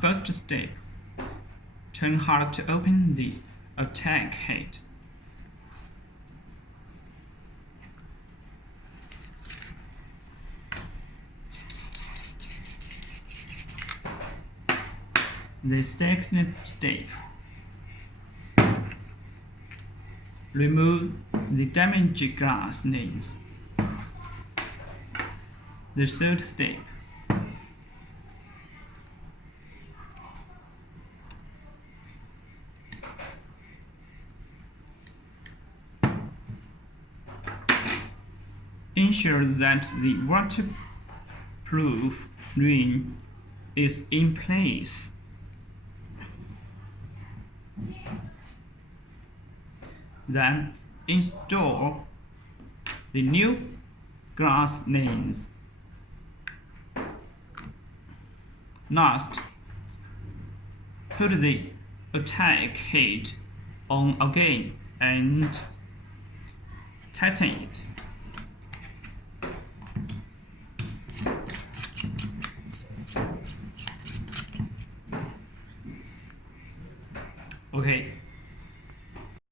First step, turn hard to open the attack head. The second step, remove the damaged glass nails. The third step, ensure that the waterproof ring is in place. Then install the new glass nails. Last, put the attack head on again and tighten it. Okay.